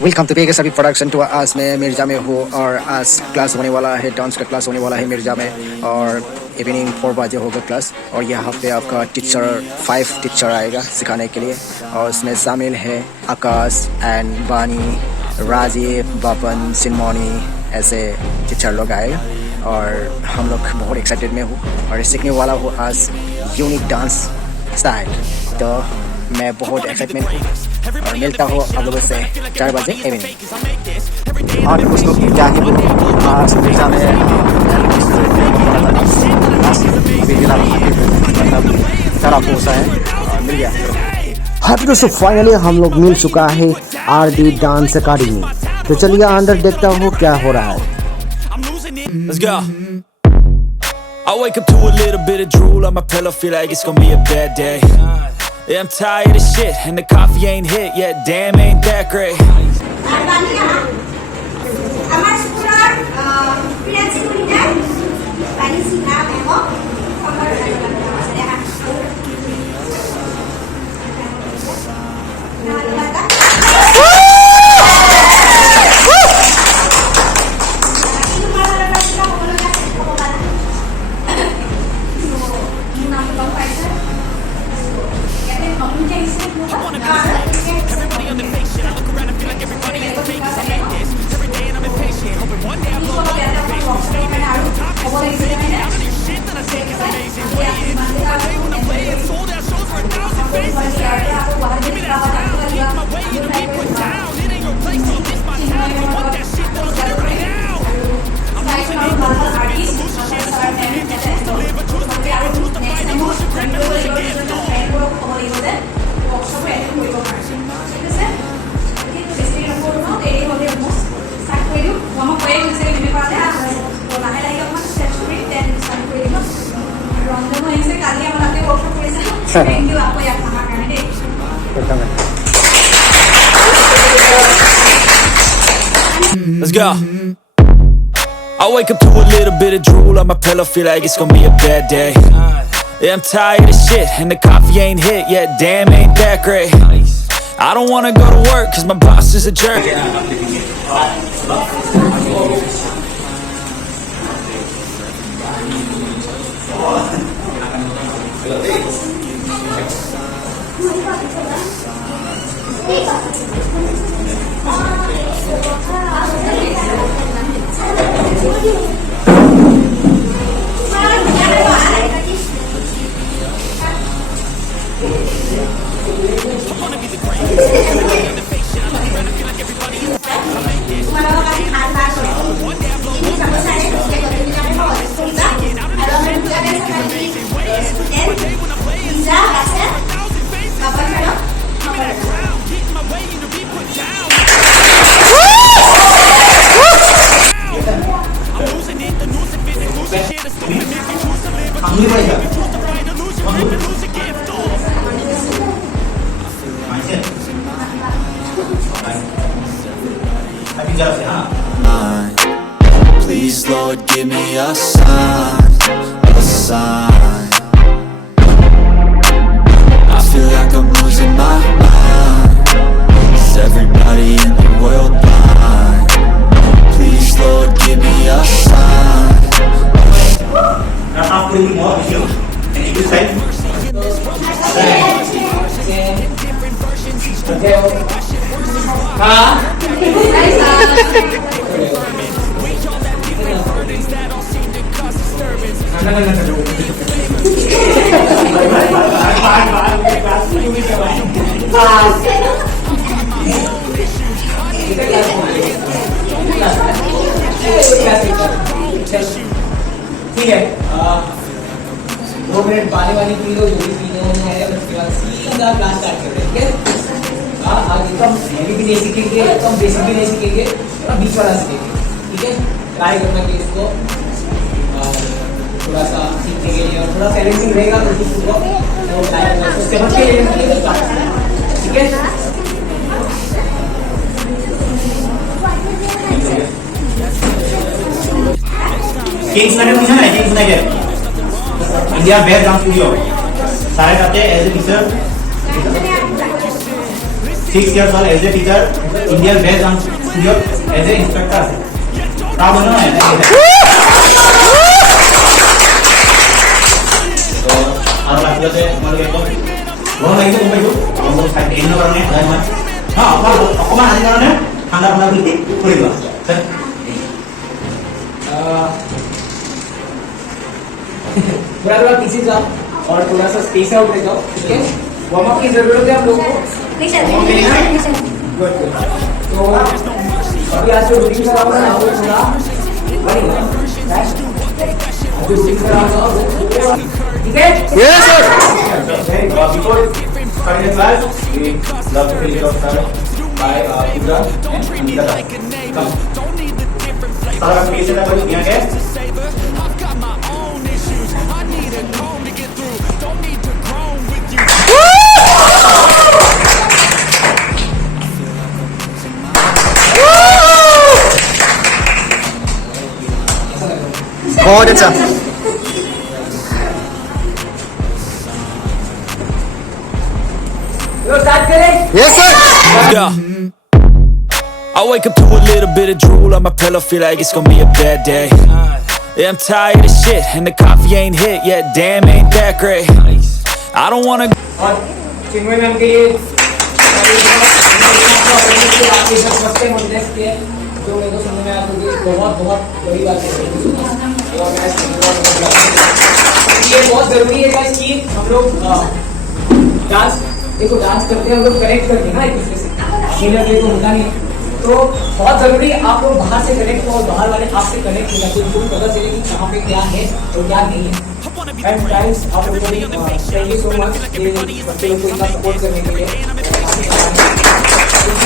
Welcome to Paige सभी production to. आज मैं मिर्जा में हूँ और आज क्लास होने वाला है, डांस का क्लास होने वाला है मिर्जा में। और इवनिंग 4 बजे होगा क्लास। और यहाँ पे आपका टीचर 5 टीचर आएगा सिखाने के लिए। और इसमें शामिल है आकाश एंड बानी, राजीव, बापन, सिनमोनी, ऐसे टीचर लोग आए। और हम लोग बहुत एक्साइटेड में हूँ और सीखने वाला हूँ आज यूनिक डांस स्टाइल। तो मैं बहुत एक्साइटमेंट हूँ और मिलता हूँ आप लोगों से 4 बजे इवनिंग। और दोस्तों क्या ही बोलूं, आज मिर्जा में अभी जिला मतलब सारा पोसा है, मिल गया। हाँ तो दोस्तों फाइनली हम लोग मिल चुका है RD डांस अकाडमी। तो चलिए अंदर देखता हूँ क्या हो रहा है। Let's go. I wake up to a little bit of drool on my pillow, feel like it's gonna be a bad day. Yeah, I'm tired of shit, and the coffee ain't hit yet. Damn, ain't that great. Let's go. I wake up to a little bit of drool on my pillow, feel like it's gonna be a bad day. Yeah, I'm tired of shit, and the coffee ain't hit yet. Damn, ain't that great. I don't wanna go to work, cause my boss is a jerk. Please, Lord, give me a sign, a sign. I feel like I'm losing my mind. Is everybody in the world blind? Please, Lord, give me a sign. ठीक है, 2 minute पानी वाली P low, जो भी पीने होना है, उसके बाद सीधा क्लास स्टार्ट कर रहे हैं। आज एकदम हैवी भी नहीं सीखेंगे, एकदम बेसिक भी नहीं सीखेंगे, थोड़ा बीच वाला सीखेंगे। ठीक है, ट्राई करना कि इसको थोड़ा सा सीखने के लिए और थोड़ा चैलेंजिंग रहेगा तो उसको समझ के लिए। ठीक है, किंग्स नगर पूछा ना, किंग्स नगर इंडिया बेस्ट डांस स्टूडियो सारे जाते हैं as a teacher. 6 years old as a teacher, Indian based on studio as a instructor. क्या बोलना है? तो और बात करते हैं हमारे को वो नहीं तो मुंबई को हम लोग साइड इन करने हैं राइट हां और कमान आने करने खाना बना के करेगा सर थोड़ा थोड़ा पीछे जाओ और थोड़ा सा स्पेस आउट ले जाओ, ठीक है। वार्म अप की जरूरत है हम लोग को। Good good. तो अभी आज जो रूटीन कराऊंगा ना वो थोड़ा बढ़िया राइट। अभी रूटीन कराऊंगा वो ठीक है। Yes, sir. before starting the class we love to take it off by Ibra and Anita come सारा पेज है पर यहाँ के बहुत अच्छा। चलो स्टार्ट करें। Yes, sir. Let's go. I wake up to a little bit of drool on my pillow, feel like it's gonna be a bad day. Yeah, I'm tired of shit, and the coffee ain't hit yet. Damn, ain't that great. I don't wanna. और चिन्मय ma'am के लिए जो मेरे को सुनने में आया क्योंकि बहुत बहुत बड़ी बात है। ये बहुत जरूरी है गाइस कि हम लोग डांस देखो डांस करते हैं हम लोग कनेक्ट करते हैं ना एक दूसरे से, सीनियर डे तो होता नहीं, तो बहुत जरूरी है आप लोग बाहर से कनेक्ट हो और बाहर वाले आपसे कनेक्ट होना चाहिए, उनको पता चले कि कहाँ पे क्या है और क्या नहीं है। एंड टाइम्स आप लोगों को थैंक यू सो मच ये बच्चे लोग को इतना सपोर्ट करने के लिए।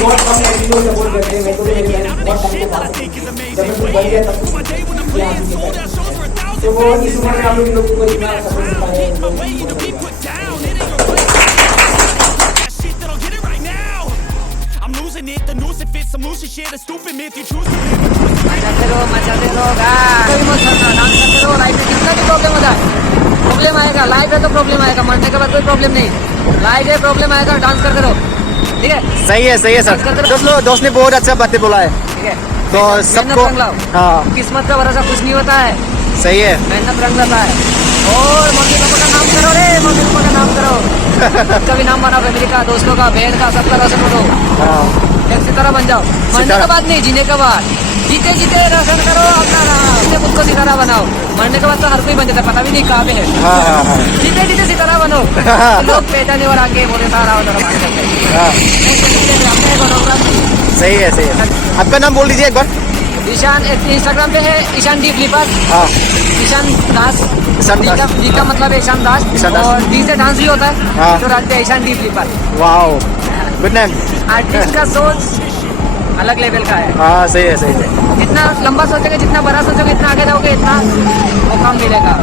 बहुत कम लोग सपोर्ट करते हैं, मैं तो मेरी लाइफ बहुत टाइम के बाद जब मैं बन गया तब तो वो इस उम्र में आप लोगों को इतना सपोर्ट मिलता है। The noose it fits, I'm losing shit, a stupid myth you choose to मचाते रहो गाइस, कोई मत करना, डांस करते रहो। लाइफ में कितना भी प्रॉब्लम होता है, प्रॉब्लम आएगा, लाइफ है तो प्रॉब्लम आएगा, मरने के बाद कोई प्रॉब्लम नहीं, लाइफ है प्रॉब्लम आएगा, डांस करते रहो, ठीक है। सही है सर। दोस्त ने बहुत अच्छा बातें बोला है, ठीक है तो सबको हाँ किस्मत का भरोसा कुछ नहीं होता है, सही है। मेहनत रंग लाता है। और मम्मी पापा का नाम करो रे, मम्मी पापा का नाम करो, सबका भी नाम बनाओ, फैमिली का, दोस्तों का, बहन का, सबका रोशन करो, हाँ एक सितारा बन जाओ। मरने के बाद नहीं, जीने के बाद, जीते जीते रोशन करो अपना नाम, खुद को सितारा बनाओ। मरने के बाद तो हर कोई बन जाता है, पता भी नहीं कहाँ पे है। हाँ हाँ हाँ जीते जीते सितारा बनो, लोग पहचाने और आगे बोले सारा हाँ सही है। आपका नाम बोल दीजिए एक बार। ईशान इंस्टाग्राम पे है ईशान डी फ्लिपर। हाँ ईशान दास, ईशान दास। जी का मतलब है ईशान दास, और डी से डांस भी होता है, हाँ। तो रखते हैं Ishan D Flipper. Wow good name. Artist का सोच अलग लेवल का है। हाँ सही है। जितना लंबा सोचोगे, जितना बड़ा सोचोगे, इतना आगे जाओगे, इतना मुकाम मिलेगा।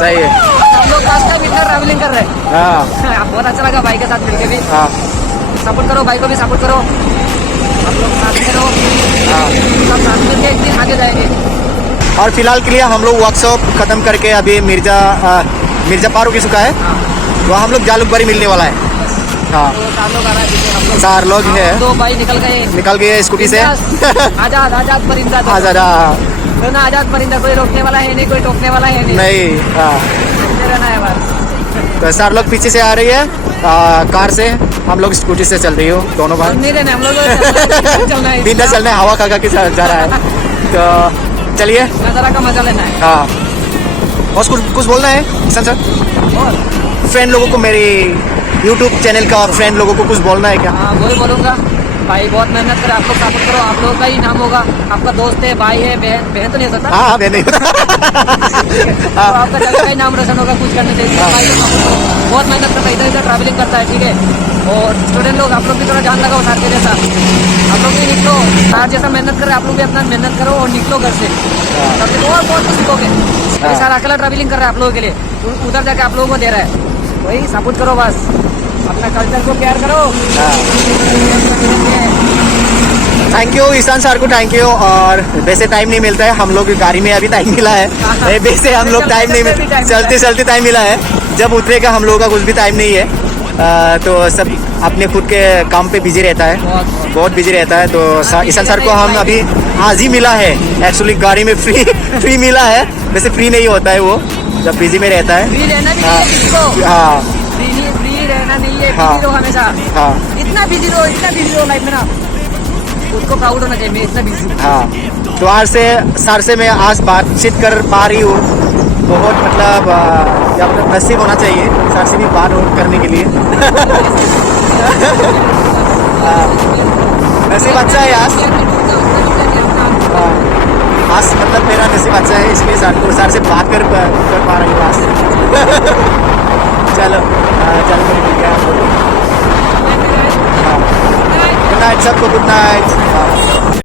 सही है। हम लोग आज का मिलकर ट्रैवलिंग कर रहे हैं, हाँ बहुत अच्छा लगा भाई के साथ मिलकर भी। हाँ सपोर्ट करो भाई को भी, सपोर्ट करो, आप लोग साथ में रहो, सब साथ मिलकर एक दिन आगे जाएंगे। और फिलहाल के लिए हम लोग वर्कशॉप खत्म करके अभी मिर्जा पार हो चुका है, वहाँ हम लोग जालुकबारी मिलने वाला है। हाँ तो 4 लोग आ रहा है पीछे, हम लोग 4 लोग हैं, 2 भाई निकल गए स्कूटी से। आजाद परिंदा तो ना, आजाद परिंदा, कोई रोकने वाला है नहीं, कोई टोकने वाला है नहीं। हाँ चलते रहना है बस। तो 4 लोग पीछे से आ रही है कार से, हम लोग स्कूटी से चल रही हो दोनों भाई। नहीं रहना हम लोग, चलना है, बिंदा चलना है, हवा खा के जा रहा है। तो चलिए नजारा का मजा लेना है। हाँ और कुछ बोलना है किशन सर? और फ्रेंड लोगों को, मेरी यूट्यूब चैनल का और फ्रेंड लोगों को कुछ बोलना है क्या? हाँ वही बोलूँगा, भाई बहुत मेहनत करे, आप लोग सपोर्ट करो, आप लोगों का ही नाम होगा, आपका दोस्त है, भाई है, बहन तो नहीं हो सकता, हाँ मैं नहीं तो आपका जगह का ही नाम रोशन होगा, कुछ करने से। भाई को support करो, बहुत मेहनत करता है, इधर इधर ट्रैवलिंग करता है, ठीक है। और स्टूडेंट लोग, आप लोग भी थोड़ा जान लगाओ साथ के जैसा, आप लोग भी निकलो, साथ जैसा मेहनत करे, आप लोग भी अपना मेहनत करो और निकलो घर से, तब तक और बहुत कुछ सीखोगे। अभी सारा अकेला ट्रैवलिंग कर रहा है आप लोगों के लिए, उधर जाके आप लोगों को दे रहा है, वही सपोर्ट करो बस, अपना कल्चर को प्यार करो। थैंक यू ईशान सर को, थैंक यू। और वैसे टाइम नहीं मिलता है, हम लोग गाड़ी में अभी टाइम मिला है, वैसे हम लोग टाइम नहीं चलते टाइम मिला है, जब उतरेगा हम लोगों का कुछ भी टाइम नहीं है। तो सब अपने खुद के काम पे बिजी रहता है, बहुत बिजी रहता है। तो ईशान सर को हम अभी आज ही मिला है, एक्चुअली गाड़ी में फ्री मिला है। वैसे फ्री नहीं होता है वो, जब बिजी में रहता है। फ्री रहना भी हाँ, नहीं है किसी को। हाँ फ्री रहना नहीं है, हाँ। बिजी रहो हमेशा। हाँ इतना बिजी रहो लाइफ में ना, खुद को प्राउड होना चाहिए। मैं इतना बिजी हूँ। हाँ। तो आज से सर से मैं आज बातचीत कर पा रही हूँ, बहुत मतलब नसीब होना चाहिए सर से भी बात करने के लिए। नसीब अच्छा है आज। आज मतलब मेरा नसीब अच्छा है, इसलिए सर से बात कर पा रही हूँ आज। चलो चल मिल गया आपको। गुड नाइट सबको, गुड नाइट।